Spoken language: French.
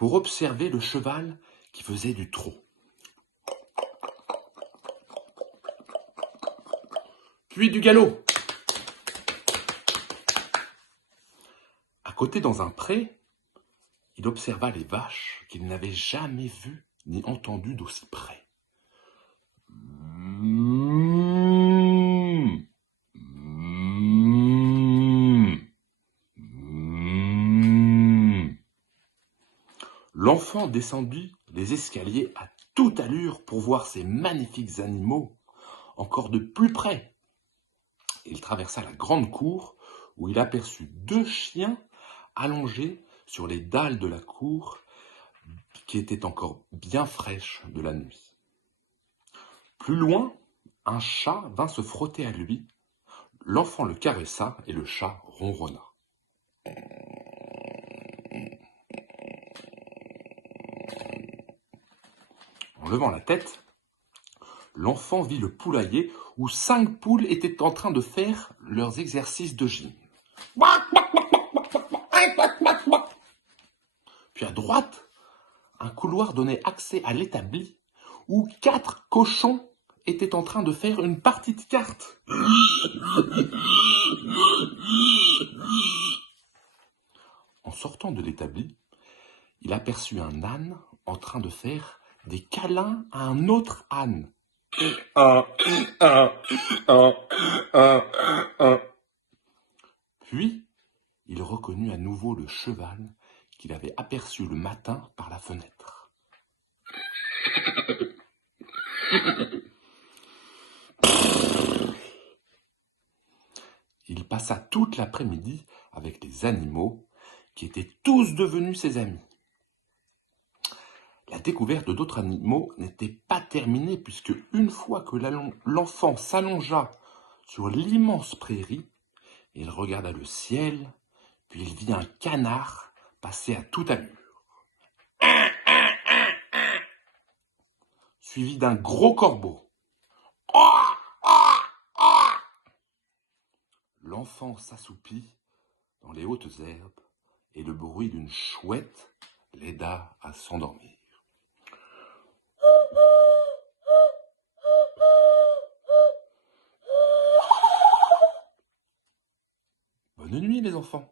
pour observer le cheval qui faisait du trot. Puis du galop. À côté, dans un pré, il observa les vaches qu'il n'avait jamais vues ni entendues d'aussi près. Mmh. Mmh. Mmh. L'enfant descendit les escaliers à toute allure pour voir ces magnifiques animaux encore de plus près. Il traversa la grande cour où il aperçut 2 chiens allongés sur les dalles de la cour qui étaient encore bien fraîches de la nuit. Plus loin, un chat vint se frotter à lui. L'enfant le caressa et le chat ronronna. En levant la tête, l'enfant vit le poulailler où 5 poules étaient en train de faire leurs exercices de gym. Puis à droite, un couloir donnait accès à l'établi où 4 cochons étaient en train de faire une partie de cartes. En sortant de l'établi, il aperçut un âne en train de faire des câlins à un autre âne. Puis, il reconnut à nouveau le cheval qu'il avait aperçu le matin par la fenêtre. Il passa toute l'après-midi avec les animaux qui étaient tous devenus ses amis. La découverte d'autres animaux n'était pas terminée puisque une fois que l'enfant s'allongea sur l'immense prairie, il regarda le ciel, puis il vit un canard passer à toute allure, suivi d'un gros corbeau. L'enfant s'assoupit dans les hautes herbes et le bruit d'une chouette l'aida à s'endormir. Bonne nuit les enfants.